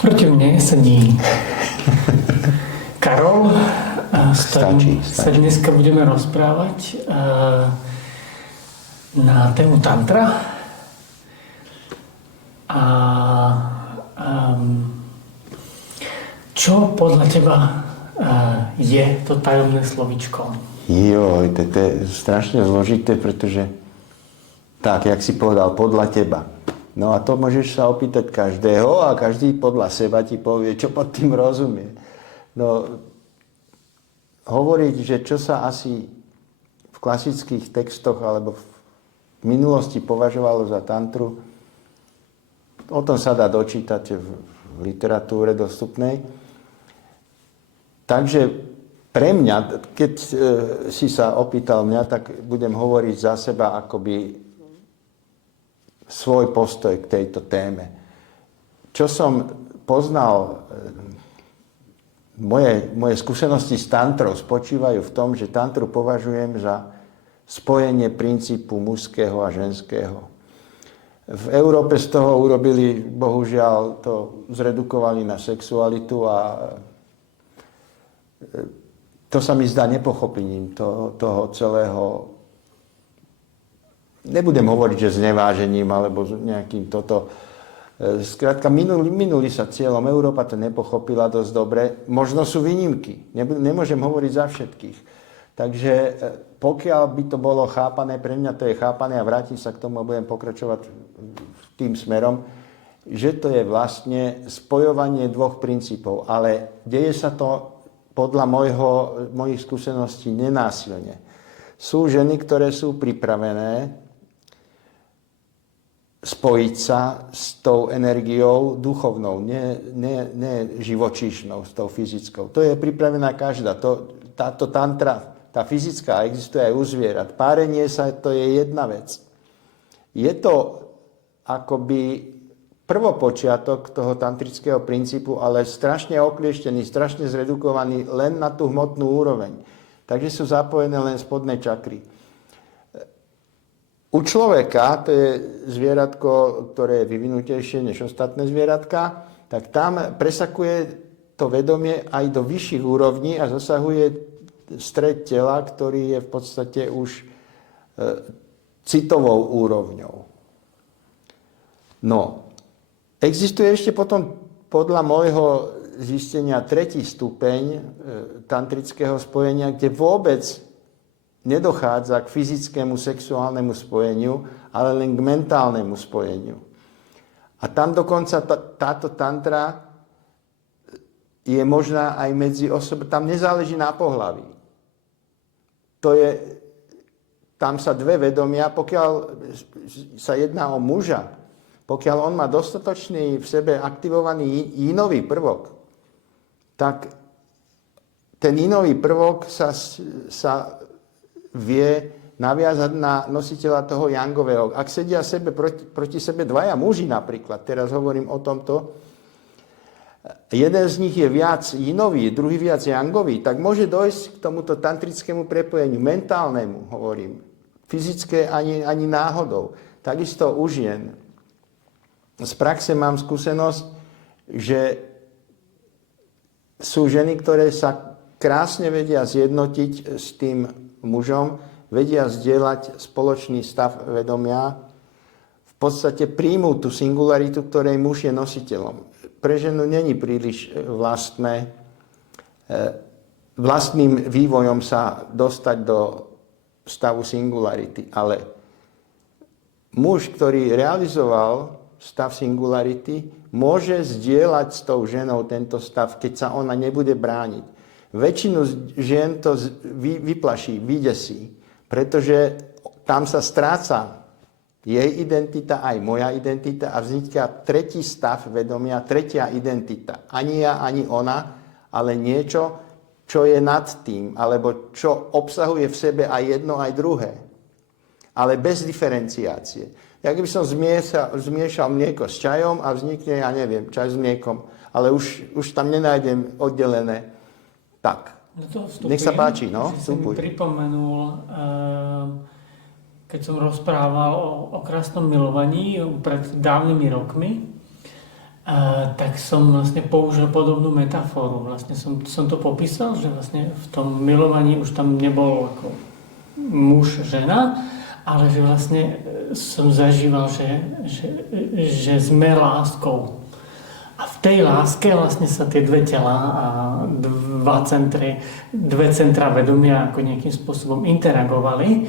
Proti mne sedí Karol, s ktorým sa dneska budeme rozprávať na tému tantra. A čo podľa teba je to tajomné slovíčko? Joj, to je strašne zložité, pretože tak, jak si povedal, podľa teba. No a to môžeš sa opýtať každého a každý podľa seba ti povie, čo pod tým rozumie. No, hovoriť, že čo sa asi v klasických textoch alebo v minulosti považovalo za tantru, o tom sa dá dočítať v literatúre dostupnej. Takže pre mňa, keď si sa opýtal mňa, tak budem hovoriť za seba akoby svoj postoj k tejto téme. Čo som poznal, moje skúsenosti s tantrou spočívajú v tom, že tantru považujem za spojenie princípu mužského a ženského. V Európe z toho urobili, bohužiaľ, to zredukovali na sexualitu a to sa mi zdá nepochopením toho celého. Nebudem hovoriť, že znevážením alebo nejakým toto. Skrátka, minuli sa cieľom. Európa to nepochopila dosť dobre. Možno sú výnimky. Nemôžem hovoriť za všetkých. Takže pokiaľ by to bolo chápané, pre mňa to je chápané a vrátim sa k tomu a budem pokračovať tým smerom, že to je vlastne spojovanie dvoch princípov. Ale deje sa to podľa mojich skúseností nenásilne. Sú ženy, ktoré sú pripravené spojiť sa s tou energiou duchovnou, nie živočíšnou, s tou fyzickou. To je pripravená každá. Táto tantra, tá fyzická, existuje aj u zvierat. Párenie sa, to je jedna vec. Je to akoby prvopočiatok toho tantrického princípu, ale strašne oklieštený, strašne zredukovaný len na tú hmotnú úroveň. Takže sú zapojené len spodné čakry. U človeka, to je zvieratko, ktoré je vyvinutejšie než ostatné zvieratka, tak tam presakuje to vedomie aj do vyšších úrovní a zasahuje stred tela, ktorý je v podstate už citovou úrovňou. No, existuje ešte potom podľa môjho zistenia tretí stupeň tantrického spojenia, kde vôbec nedochádza k fyzickému sexuálnemu spojeniu, ale len k mentálnemu spojeniu. A tam dokonca táto tantra je možná aj medzi osobami, tam nezáleží na pohlaví. Tam sa dve vedomia, pokiaľ sa jedná o muža, pokiaľ on má dostatočný v sebe aktivovaný jinový prvok, tak ten jinový prvok sa vie naviazať na nositeľa toho jangového. Ak sedia proti sebe dvaja muži napríklad, teraz hovorím o tomto, jeden z nich je viac jinový, druhý viac jangový, tak môže dojsť k tomuto tantrickému prepojeniu, mentálnemu, hovorím. Fyzické ani náhodou. Takisto u žien. Z praxe mám skúsenosť, že sú ženy, ktoré sa krásne vedia zjednotiť s tým mužom, vedia zdieľať spoločný stav vedomia, v podstate príjmú tú singularitu, ktorej muž je nositeľom. Pre ženu není príliš vlastným vývojom sa dostať do stavu singularity, ale muž, ktorý realizoval stav singularity, môže zdieľať s tou ženou tento stav, keď sa ona nebude brániť. Väčšinu žien to vyplaší, vydesí, pretože tam sa stráca jej identita, aj moja identita a vzniká tretí stav vedomia, tretia identita. Ani ja, ani ona, ale niečo, čo je nad tým, alebo čo obsahuje v sebe aj jedno, aj druhé. Ale bez diferenciácie. Ja keby som zmiešal mlieko s čajom a vznikne, ja neviem, čaj s mliekom, ale už tam nenájdem oddelené. Tak, nech sa páči, no, vstupuj. Si mi pripomenul, keď som rozprával o krásnom milovaní pred dávnymi rokmi, tak som vlastne použil podobnú metaforu. Vlastne som to popísal, že vlastne v tom milovaní už tam nebol ako muž, žena, ale že vlastne som zažíval, že sme láskou. A v tej láske vlastne sa tie dve tela a dve centra vedomia ako nejakým spôsobom interagovali.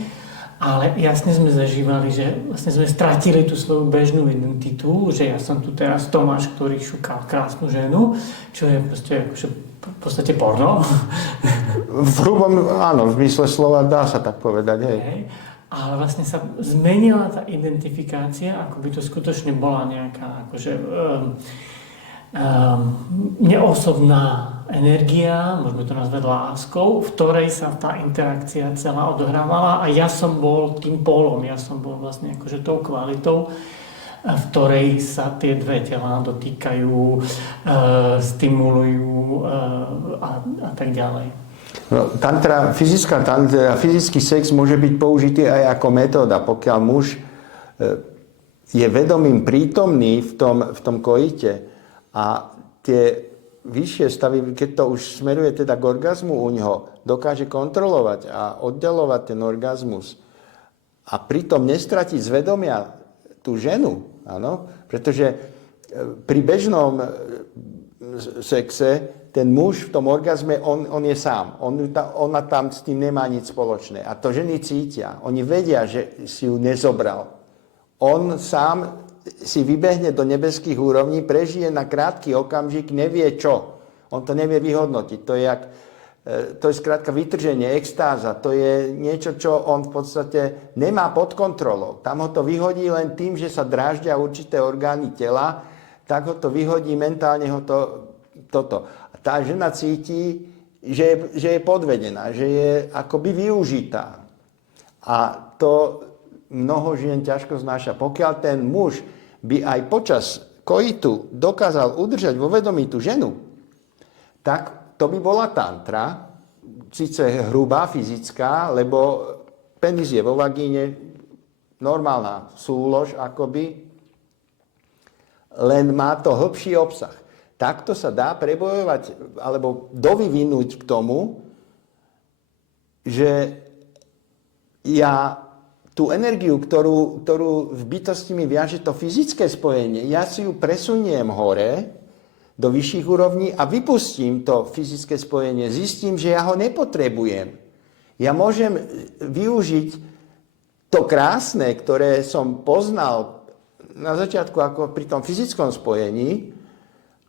Ale jasne sme zažívali, že vlastne sme stratili tú svoju bežnú identitu, že ja som tu teraz Tomáš, ktorý šukal krásnu ženu, čo je proste akože v podstate porno. V hrubom, áno, v zmysle slova dá sa tak povedať, hej. Ale vlastne sa zmenila tá identifikácia, ako by to skutočne bola nejaká akože neosobná energia, môžeme to nazvať láskou, v ktorej sa tá interakcia celá odohrávala a ja som bol tým pólom, ja som bol vlastne akože tou kvalitou, v ktorej sa tie dve telá dotýkajú, stimulujú a tak ďalej. No, fyzická tantra, fyzický sex môže byť použitý aj ako metóda, pokiaľ muž je vedomým prítomný v tom kojite a tie vyššie stavy, keď to už smeruje teda k orgazmu u ňoho, dokáže kontrolovať a oddelovať ten orgazmus a pritom nestratiť z vedomia tú ženu, áno? Pretože pri bežnom sexe ten muž v tom orgazme, on je sám. Ona tam s tým nemá nič spoločné. A to ženy cítia. Oni vedia, že si ju nezobral. On sám si vybehne do nebeských úrovní, prežije na krátky okamžik, nevie čo. On to nevie vyhodnotiť. To je skrátka vytrženie, extáza. To je niečo, čo on v podstate nemá pod kontrolou. Tam ho to vyhodí len tým, že sa dráždia určité orgány tela, tak ho to vyhodí, mentálne ho to toto. A tá žena cíti, že je podvedená, že je akoby využitá. A to mnoho žien ťažko znáša. Pokiaľ ten muž by aj počas koitu dokázal udržať vo vedomí tú ženu, tak to by bola tantra, síce hrubá, fyzická, lebo penis je vo vagíne, normálna súlož akoby, len má to hlbší obsah. Takto sa dá prebojovať, alebo dovyvinúť k tomu, že ja tú energiu, ktorú v bytosti mi viaže to fyzické spojenie, ja si ju presuniem hore do vyšších úrovní a vypustím to fyzické spojenie. Zistím, že ja ho nepotrebujem. Ja môžem využiť to krásne, ktoré som poznal na začiatku ako pri tom fyzickom spojení,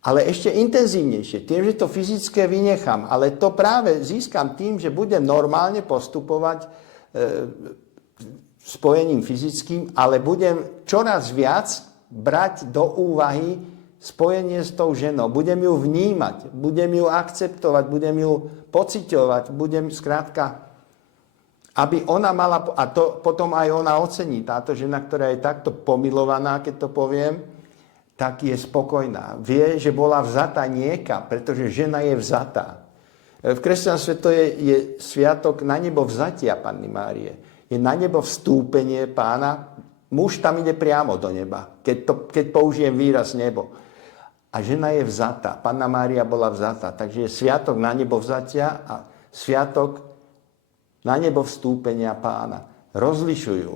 ale ešte intenzívnejšie. Tým, že to fyzické vynechám, ale to práve získam tým, že budem normálne postupovať spojením fyzickým, ale budem čoraz viac brať do úvahy spojenie s tou ženou. Budem ju vnímať, budem ju akceptovať, budem ju pociťovať, budem skrátka, aby ona mala, a to potom aj ona ocení, táto žena, ktorá je takto pomilovaná, keď to poviem, tak je spokojná. Vie, že bola vzatá niekam, pretože žena je vzatá. V kresťanstve to je sviatok na nebo vzatia Panny Márie. Je na nebo vstúpenie Pána. Muž tam ide priamo do neba, keď použijem výraz nebo. A žena je vzatá. Panna Mária bola vzatá. Takže je sviatok na nebo vzatia a sviatok na nebo vstúpenia Pána. Rozlišujú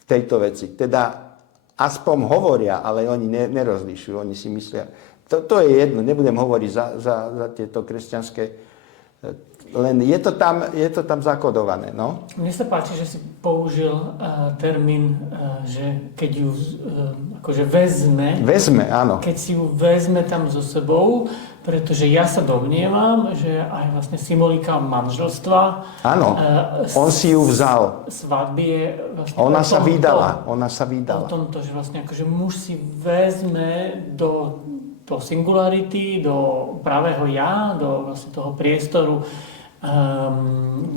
v tejto veci. Teda aspoň hovoria, ale oni nerozlišujú. Oni si myslia. To je jedno. Nebudem hovoriť za tieto kresťanské. Len je to tam zakodované, no? Mne sa páči, že si použil termín, že keď ju akože vezme. Vezme, áno. Keď si ju vezme tam so sebou, pretože ja sa domnievam, že aj vlastne symbolika manželstva. Áno, on si ju vzal. Svadby je vlastne ona sa vydala. O tomto, že vlastne akože muž si vezme do singularity, do pravého ja, do vlastne toho priestoru,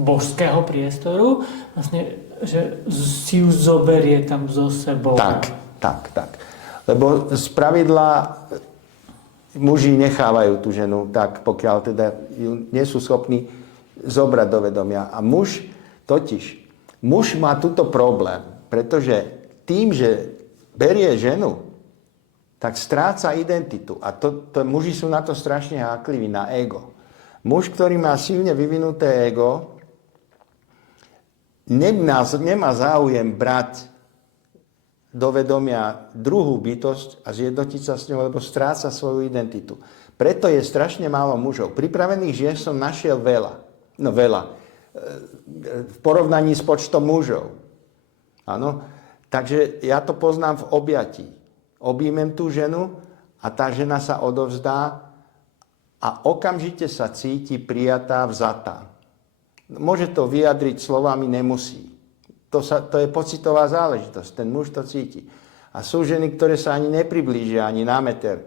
božského priestoru, vlastne, že si ju zoberie tam so sebou. Tak. Lebo spravidla muži nechávajú tú ženu tak, pokiaľ teda ju nie sú schopní zobrať do vedomia. A muž má túto problém, pretože tým, že berie ženu, tak stráca identitu. A muži sú na to strašne hákliví, na ego. Muž, ktorý má silne vyvinuté ego, nemá záujem brať do vedomia druhú bytosť a zjednotiť sa s ňou, lebo stráca svoju identitu. Preto je strašne málo mužov. Pripravených žien som našiel veľa. No veľa. V porovnaní s počtom mužov. Áno. Takže ja to poznám v objatí. Objímem tú ženu a tá žena sa odovzdá a okamžite sa cíti prijatá, vzatá. Môže to vyjadriť slovami, nemusí. To je pocitová záležitosť. Ten muž to cíti. A sú ženy, ktoré sa ani nepriblížia, ani na meter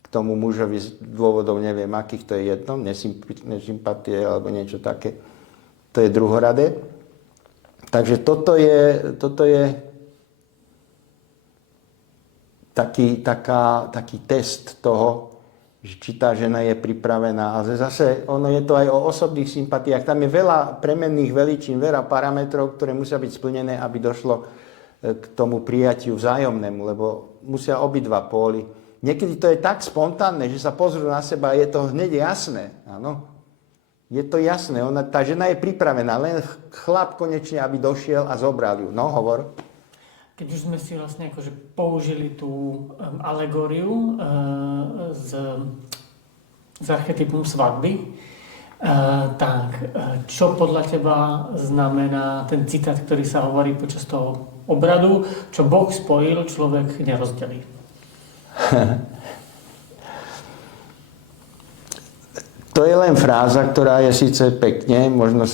k tomu mužovi z dôvodov, neviem akých, to je jedno, nesympatie alebo niečo také. To je druhoradé. Takže toto je taký test toho, či tá žena je pripravená. Ale zase ono je to aj o osobných sympatiách. Tam je veľa premenných veličín, veľa parametrov, ktoré musia byť splnené, aby došlo k tomu prijatiu vzájomnému, lebo musia obidva póly. Niekedy to je tak spontánne, že sa pozrú na seba a je to hneď jasné. Áno. Je to jasné. Tá žena je pripravená, len chlap konečne, aby došiel a zobral ju. No, hovor. Keď už sme si vlastne akože použili tú alegóriu s archetypom svadby, tak čo podľa teba znamená ten citát, ktorý sa hovorí počas toho obradu, čo Boh spojil, človek nerozdelí? To je len fráza, ktorá je síce pekne, možno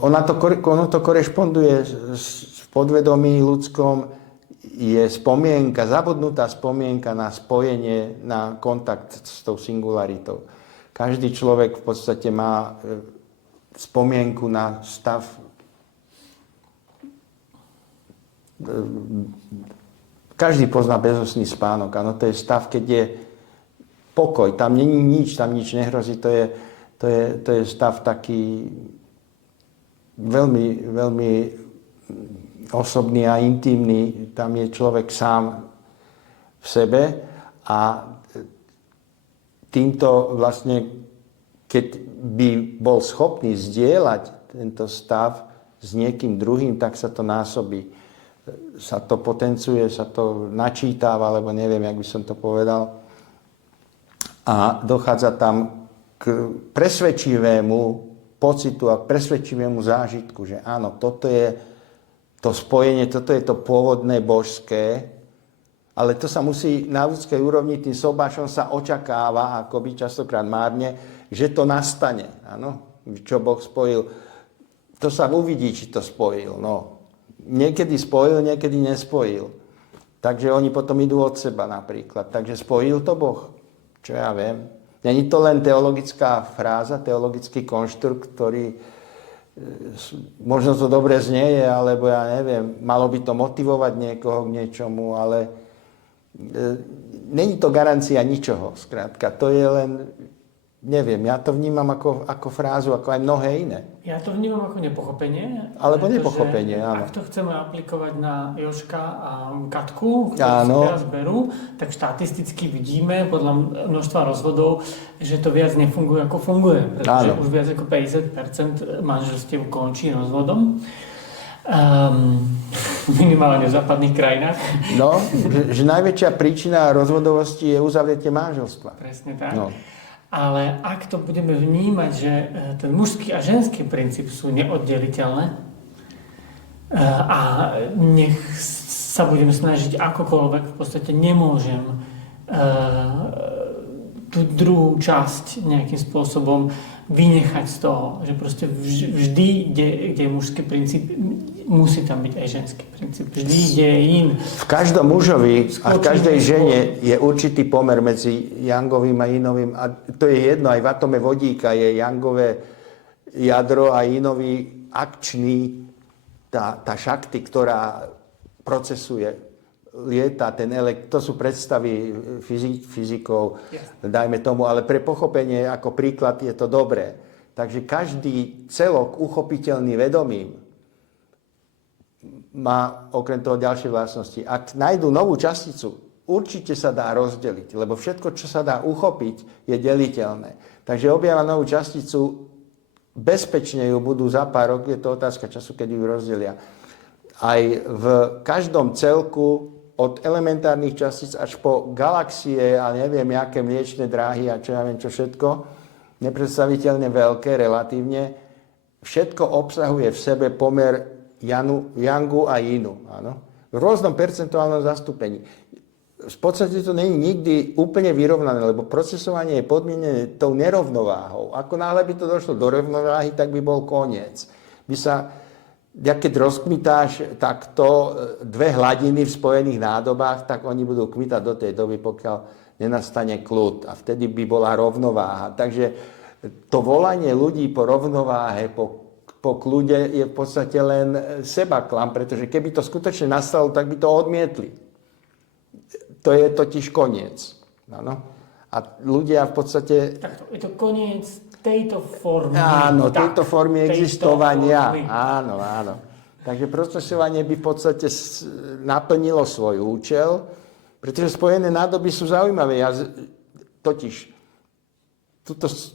ono to korešponduje v podvedomí ľudskom, je spomienka, zabudnutá spomienka na spojenie, na kontakt s tou singularitou. Každý človek v podstate má spomienku na stav každý pozná bezosný spánok. Áno, to je stav, keď je pokoj, tam není nič, tam nič nehrozí, to je stav taký veľmi, veľmi osobný a intimný, tam je človek sám v sebe a týmto vlastne, keď by bol schopný zdieľať tento stav s niekým druhým, tak sa to násobí, sa to potenciuje, sa to načítava, alebo neviem, jak by som to povedal. A dochádza tam k presvedčivému pocitu a presvedčivému zážitku, že áno, toto je to spojenie, toto je to pôvodné božské, ale to sa musí na ľudskej úrovni, tým sobášom sa očakáva, akoby častokrát márne, že to nastane. Áno? Čo Boh spojil, to sa uvidí, či to spojil. No. Niekedy spojil, niekedy nespojil. Takže oni potom idú od seba napríklad. Takže spojil to Boh. Čo ja viem. Není to len teologická fráza, teologický konštrukt, ktorý možno to dobre znieje, alebo ja neviem, malo by to motivovať niekoho k niečomu, ale není to garancia ničoho, skrátka. To je len, neviem, ja to vnímam ako frázu, ako aj mnohé iné. Ja to vnímam ako nepochopenie. Alebo nepochopenie, áno. Ak to chceme aplikovať na Jožka a Katku, ktorí si teraz berú, tak štatisticky vidíme podľa množstva rozvodov, že to viac nefunguje ako funguje. Pretože už viac ako 50% manželstiev končí rozvodom. Minimálne v západných krajinách. No, že najväčšia príčina rozvodovosti je uzavretie manželstva. Presne tak. No. Ale ak to budeme vnímať, že ten mužský a ženský princíp sú neoddeliteľné a nech sa budem snažiť akokoľvek, v podstate nemôžem tú druhú časť nejakým spôsobom vynechať z toho, že proste vždy, kde je mužský princíp, musí tam byť aj ženský princíp. Vždy, kde je in. V každom mužovi a v každej žene je určitý pomer medzi yangovým a inovým. A to je jedno, aj v atome vodíka je yangové jadro a inový akčný, tá šakty, ktorá procesuje, lieta, to sú predstavy fyzikov, dajme tomu, ale pre pochopenie ako príklad je to dobré. Takže každý celok uchopiteľný vedomím má okrem toho ďalšie vlastnosti. Ak nájdú novú časticu určite sa dá rozdeliť, lebo všetko, čo sa dá uchopiť, je deliteľné. Takže objavia novú časticu, bezpečne ju budú za pár rokov, je to otázka času, keď ju rozdelia. Aj v každom celku, od elementárnych častíc až po galaxie a neviem, aké mliečne dráhy a čo ja viem, čo všetko, nepredstaviteľne veľké relatívne, všetko obsahuje v sebe pomer Yangu a Yinu. Áno? V rôznom percentuálnom zastúpení. V podstate to nie je nikdy úplne vyrovnané, lebo procesovanie je podmienené tou nerovnováhou. Ako náhle by to došlo do rovnováhy, tak by bol koniec. Keď rozkmitáš takto dve hladiny v spojených nádobách, tak oni budú kmitať do tej doby, pokiaľ nenastane kľud. A vtedy by bola rovnováha. Takže to volanie ľudí po rovnováhe, po kľude je v podstate len sebaklam, pretože keby to skutočne nastalo, tak by to odmietli. To je totiž koniec. Áno. A ľudia v podstate... Takto, je to koniec tejto formy. Áno, tejto formy existovania. Áno. Takže procesovanie by v podstate naplnilo svoj účel, pretože spojené nádoby sú zaujímavé.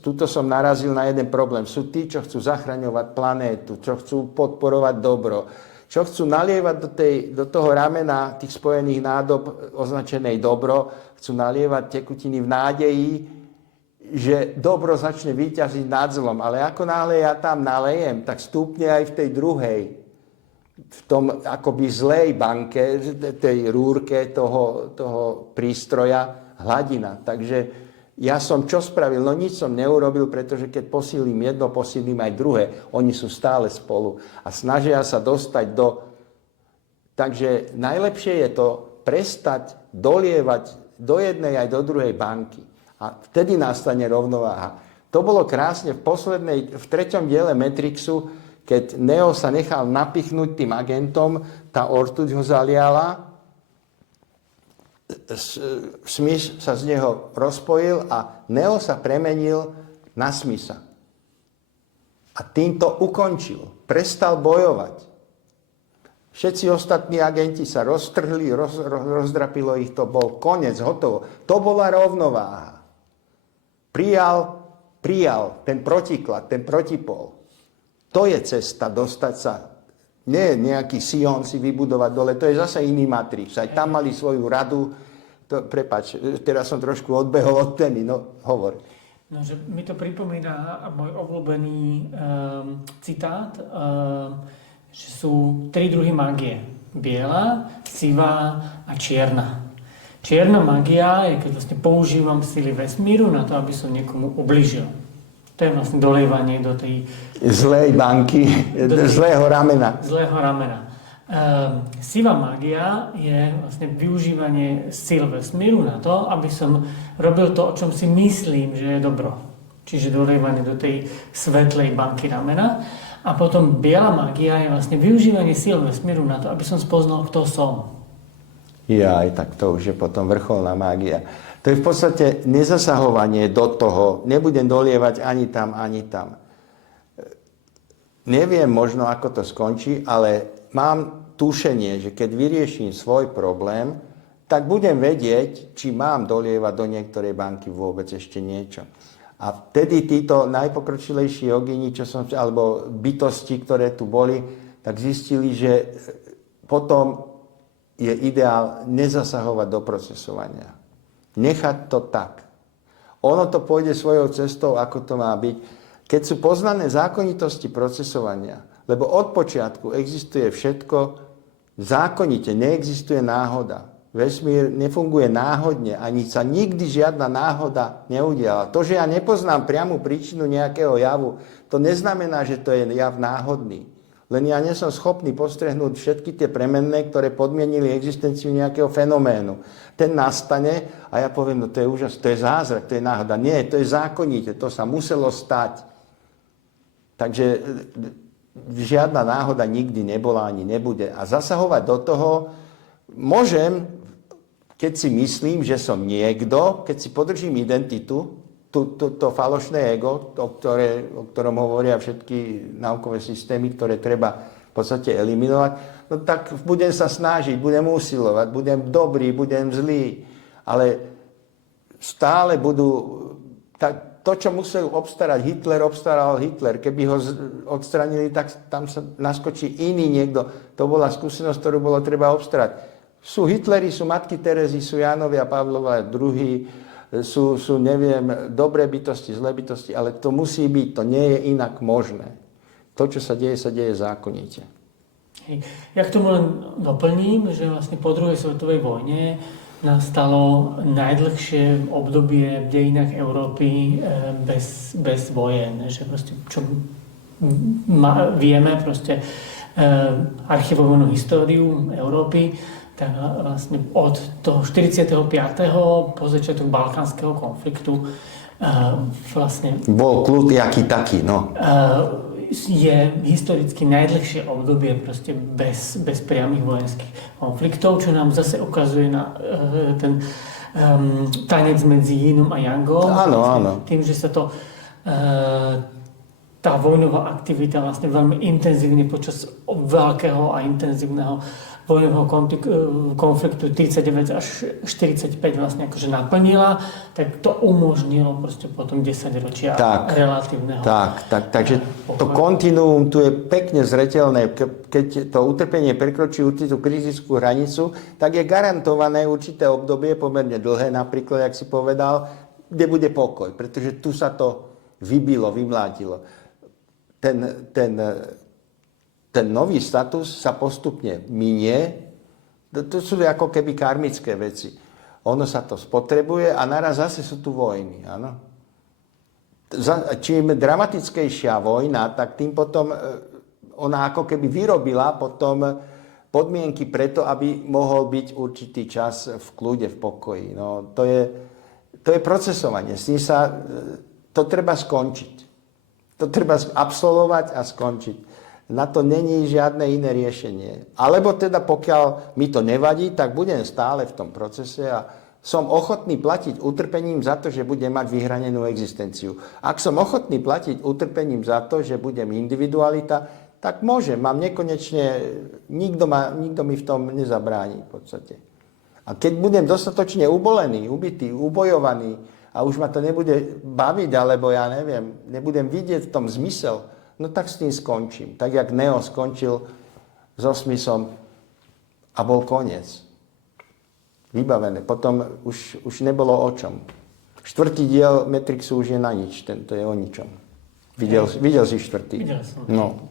Tuto som narazil na jeden problém. Sú tí, čo chcú zachraňovať planétu, čo chcú podporovať dobro, čo chcú nalievať do toho ramena tých spojených nádob označenej dobro, chcú nalievať tekutiny v nádeji, že dobro začne víťaziť nad zlom. Ale ako náhle ja tam nalejem, tak stúpne aj v tej druhej, v tom akoby zlej banke, tej rúrke toho prístroja hladina. Takže ja som čo spravil? No nič som neurobil, pretože keď posílim jedno, posílim aj druhé. Oni sú stále spolu a snažia sa dostať do... Takže najlepšie je to prestať dolievať do jednej aj do druhej banky. A vtedy nastane rovnováha. To bolo krásne v treťom diele Matrixu, keď Neo sa nechal napichnúť tým agentom, tá ortuť ho zaliala, Smith sa z neho rozpojil a Neo sa premenil na Smitha. A týmto ukončil. Prestal bojovať. Všetci ostatní agenti sa roztrhli, rozdrapilo ich, to bol koniec, hotovo. To bola rovnováha. Prijal ten protiklad, ten protipol. To je cesta dostať sa. Nie nejaký Sion si vybudovať dole, to je zase iný Matrix. Aj tam mali svoju radu. Prepáč, teraz som trošku odbehol od témy, no hovor. No, že mi to pripomína môj obľúbený citát, že sú tri druhy mágie. Biela, sivá a čierna. Čierna magia je, keď vlastne používam sily vesmíru na to, aby som niekomu ubližil. To je vlastne dolievanie do tej... Zlej banky, zlého ramena. Zlého ramena. Sivá magia je vlastne využívanie síl vesmíru na to, aby som robil to, o čom si myslím, že je dobro. Čiže dolievanie do tej svetlej banky ramena. A potom biela magia je vlastne využívanie síl vesmíru na to, aby som spoznal, kto som. Aj tak to už je potom vrcholná mágia. To je v podstate nezasahovanie do toho. Nebudem dolievať ani tam, ani tam. Neviem možno, ako to skončí, ale mám tušenie, že keď vyrieším svoj problém, tak budem vedieť, či mám dolievať do niektorej banky vôbec ešte niečo. A vtedy títo najpokročilejší jogini, alebo bytosti, ktoré tu boli, tak zistili, že potom je ideál nezasahovať do procesovania. Nechať to tak. Ono to pôjde svojou cestou, ako to má byť. Keď sú poznané zákonitosti procesovania, lebo od počiatku existuje všetko zákonite, neexistuje náhoda. Vesmír nefunguje náhodne, ani sa nikdy žiadna náhoda neudiala. To, že ja nepoznám priamu príčinu nejakého javu, to neznamená, že to je jav náhodný. Len ja nie som schopný postrehnúť všetky tie premenné, ktoré podmienili existenciu nejakého fenoménu. Ten nastane a ja poviem, no to je úžas, to je zázrak, to je náhoda. Nie, to je zákonite, to sa muselo stať. Takže žiadna náhoda nikdy nebola ani nebude. A zasahovať do toho môžem, keď si myslím, že som niekto, keď si podržím identitu, to falošné ego, o ktorom hovoria všetky naukové systémy, ktoré treba podstate eliminovať, no tak budem sa snažiť, budem usilovať, budem dobrý, budem zlý, ale stále budú... To, čo musel obstarať Hitler, obstaral Hitler. Keby ho odstranili, tak tam sa naskočí iný niekto. To bola skúsenosť, ktorú bolo treba obstarať. Sú Hitleri, sú Matky Terezy, sú Jánovia, Pavlova, druhý, sú, neviem, dobré bytosti, zlé bytosti, ale to musí byť, to nie je inak možné. To, čo sa deje zákonite. Ja k tomu len doplním, že vlastne po druhej svetovej vojne nastalo najdlhšie obdobie v dejinách Európy bez vojen. Že proste, čo vieme, proste archivovanú históriu Európy, tak vlastne od toho 45. po začiatok balkánskeho konfliktu vlastne... Bol kľud jaký taký, no. Je historicky najdlhšie obdobie proste bez priamých vojenských konfliktov, čo nám zase ukazuje na ten tanec medzi Yinom a Yangom. Áno, vlastne, áno. Tým, že sa to tá vojnová aktivita vlastne veľmi intenzívne počas veľkého a intenzívneho vojnového konfliktu 39 až 45 vlastne akože naplnila, tak to umožnilo proste potom 10 ročia relatívneho. Takže to kontinuum tu je pekne zreteľné. Keď to utrpenie prekročí určitú kritickú hranicu, tak je garantované určité obdobie, pomerne dlhé napríklad, jak si povedal, kde bude pokoj, pretože tu sa to vybilo, vymlátilo. Ten nový status sa postupne minie. To sú ako keby karmické veci. Ono sa to spotrebuje a naraz zase sú tu vojny. Áno? Čím dramatickejšia vojna, tak tým potom ona ako keby vyrobila potom podmienky preto, aby mohol byť určitý čas v kľude, v pokoji. No, to je procesovanie. S tým to treba skončiť. To treba absolvovať a skončiť. Na to není žiadne iné riešenie. Alebo teda pokiaľ mi to nevadí, tak budem stále v tom procese a som ochotný platiť utrpením za to, že budem mať vyhranenú existenciu. Ak som ochotný platiť utrpením za to, že budem individualita, tak môžem, mám nekonečne, nikto mi v tom nezabráni v podstate. A keď budem dostatočne ubolený, ubitý, ubojovaný a už ma to nebude baviť, alebo ja neviem, nebudem vidieť v tom zmysel, no tak s tým skončím. Tak, jak Neo skončil s Osmisom a bol koniec. Vybavené. Potom už nebolo o čom. 4. diel Matrixu už je na nič. Tento je o ničom. Videl si 4. Videl som. No.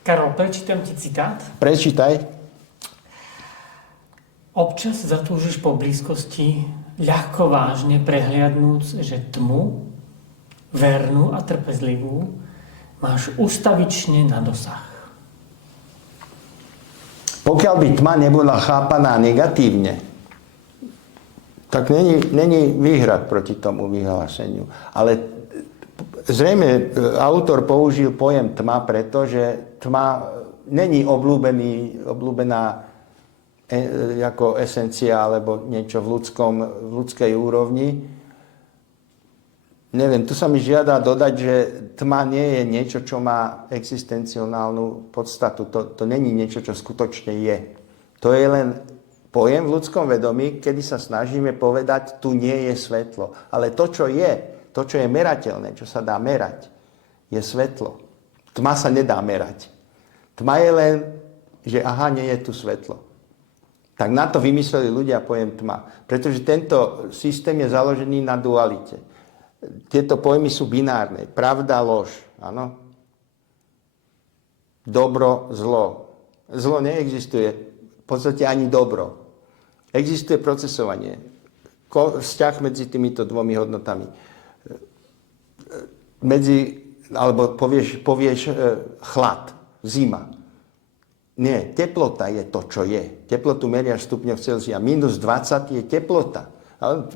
Karol, prečítam ti citát. Prečítaj. Občas zatúžiš po blízkosti, ľahko vážne prehliadnúc, že tmu, vernú a trpezlivú, máš ustavične na dosah. Pokiaľ by tma nebola chápaná negatívne, tak není výhrad proti tomu vyhláseniu. Ale zrejme autor použil pojem tma, pretože tma není obľúbená ako esencia alebo niečo v ľudskej úrovni. Neviem, tu sa mi žiada dodať, že tma nie je niečo, čo má existencionálnu podstatu. To není niečo, čo skutočne je. To je len pojem v ľudskom vedomí, kedy sa snažíme povedať, tu nie je svetlo. Ale to, čo je merateľné, čo sa dá merať, je svetlo. Tma sa nedá merať. Tma je len, že aha, nie je tu svetlo. Tak na to vymysleli ľudia pojem tma. Pretože tento systém je založený na dualite. Tieto pojmy sú binárne. Pravda, lož. Áno? Dobro, zlo. Zlo neexistuje. V podstate ani dobro. Existuje procesovanie. Vzťah medzi týmito dvomi hodnotami. Alebo povieš chlad, zima. Nie, teplota je to, čo je. Teplotu meriaš v stupňoch Celzia. Minus 20 je teplota.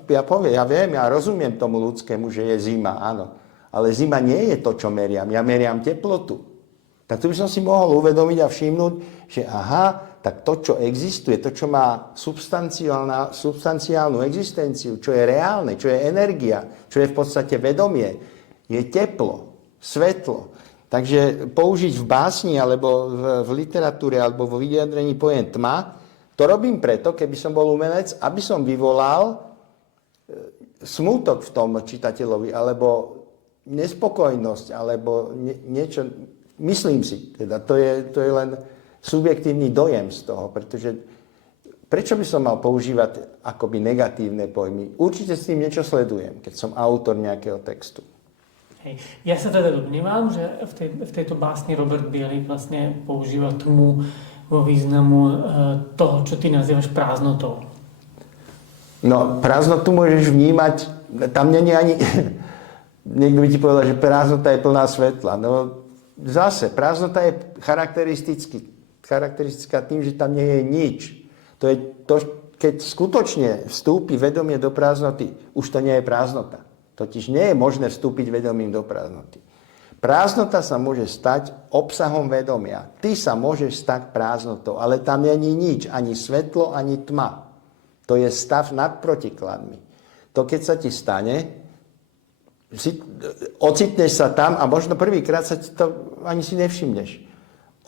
Ja viem, ja rozumiem tomu ľudskému, že je zima, áno. Ale zima nie je to, čo meriam. Ja meriam teplotu. Tak tu by som si mohol uvedomiť a všimnúť, že aha, tak to, čo existuje, to, čo má substanciálnu existenciu, čo je reálne, čo je energia, čo je v podstate vedomie, je teplo, svetlo. Takže použiť v básni, alebo v literatúre, alebo vo vyjadrení pojem tma, to robím preto, keby som bol umelec, aby som vyvolal smútok v tom čitateľovi, alebo nespokojnosť, alebo niečo, myslím si, teda to je len subjektívny dojem z toho, pretože prečo by som mal používať akoby negatívne pojmy? Určite s tým niečo sledujem, keď som autor nejakého textu. Hej. Ja sa teda domnievam, že v tejto básni Robert Bielik vlastne používa tmu vo významu toho, čo ty nazývaš prázdnotou. No, prázdnotu môžeš vnímať, tam není ani, niekto by ti povedal, že prázdnota je plná svetla. No, zase, prázdnota je charakteristická tým, že tam nie je nič. To je to, keď skutočne vstúpi vedomie do prázdnoty, už to nie je prázdnota. Totiž nie je možné vstúpiť vedomím do prázdnoty. Prázdnota sa môže stať obsahom vedomia. Ty sa môžeš stať prázdnotou, ale tam nie je nič, ani svetlo, ani tma. To je stav nad protikladmi. To, keď sa ti stane, ocitneš sa tam a možno prvýkrát sa ti to ani si nevšimneš.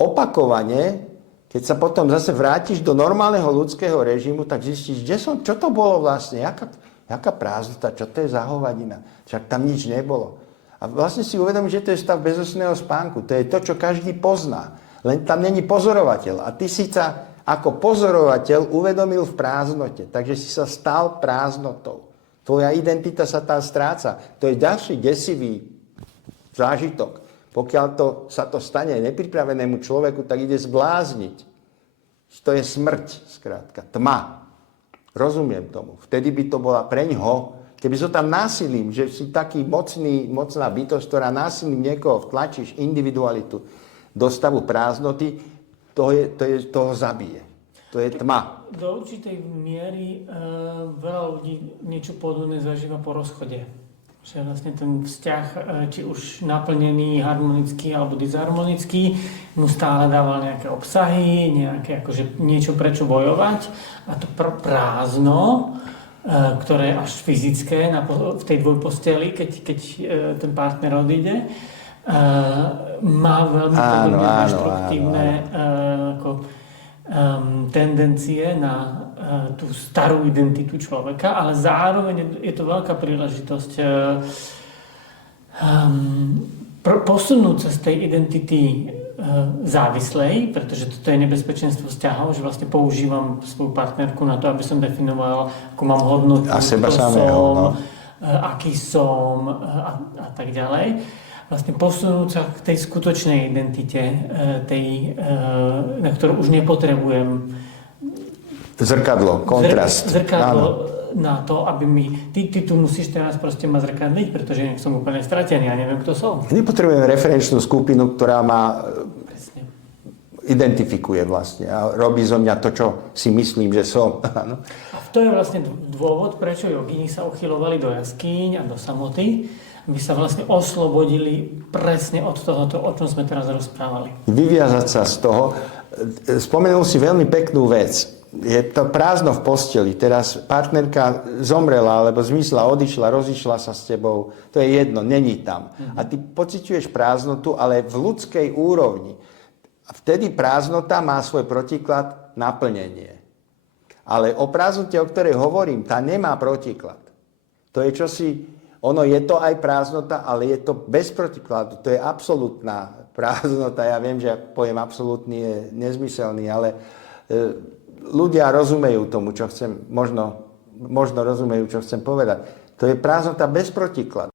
Opakovane, keď sa potom zase vrátiš do normálneho ľudského režimu, tak zistíš, čo to bolo vlastne, jaká prázdnota, čo to je za hovadina, však tam nič nebolo. A vlastne si uvedomíš, že to je stav bezosného spánku, to je to, čo každý pozná, len tam není pozorovateľ. A ty si sa ako pozorovateľ uvedomil v prázdnote, takže si sa stal prázdnotou. Tvoja identita sa tam stráca. To je ďalší desivý zážitok. Pokiaľ sa to stane nepripravenému človeku, tak ide zblázniť. To je smrť, skrátka, tma. Rozumiem tomu. Vtedy by to bola preňho, keby so tam násilím, že si taký mocná bytosť, ktorá násilím niekoho vtlačíš individualitu do stavu prázdnoty, toho zabije. To je tma. Do určitej miery veľa ľudí niečo podobné zažíva po rozchode. Že vlastne ten vzťah, či už naplnený, harmonický alebo disharmonický, mu stále dával nejaké obsahy, nejaké akože niečo prečo bojovať. A to prázdno, ktoré je až fyzické v tej dvojposteli, keď ten partner odíde, má veľmi podobne deštruktívne tendencie na tú starú identitu človeka, ale zároveň je to veľká príležitosť posunúť sa z tej identity závislej, pretože toto je nebezpečenstvo vzťahov, že vlastne používam svoju partnerku na to, aby som definoval, ako mám hodnotu, a seba samého, aký som a tak ďalej. Vlastne posunúť sa k tej skutočnej identite, na ktorú už nepotrebujem zrkadlo, kontrast. Zrkadlo na to, aby ty tu musíš teraz proste ma zrkadliť, pretože som úplne stratený a neviem, kto som. Nepotrebujem referenčnú skupinu, ktorá ma identifikuje vlastne a robí zo mňa to, čo si myslím, že som. A to je vlastne dôvod, prečo jogíni sa uchylovali do jaskýň a do samoty, aby sa vlastne oslobodili presne od tohoto, o čom sme teraz rozprávali. Vyviazať sa z toho. Spomenul si veľmi peknú vec. Je to prázdno v posteli. Teraz partnerka zomrela, alebo zmizla, odišla, rozišla sa s tebou. To je jedno, není tam. A ty pociťuješ prázdnotu, ale v ľudskej úrovni. A vtedy prázdnota má svoj protiklad naplnenie. Ale o prázdnote, o ktorej hovorím, tá nemá protiklad. To je čosi. Ono je to aj prázdnota, ale je to bez protikladu. To je absolútna prázdnota. Ja viem, že pojem absolútny je nezmyselný, ale ľudia rozumejú tomu, čo chcem, možno rozumejú, čo chcem povedať. To je prázdnota bez protikladu.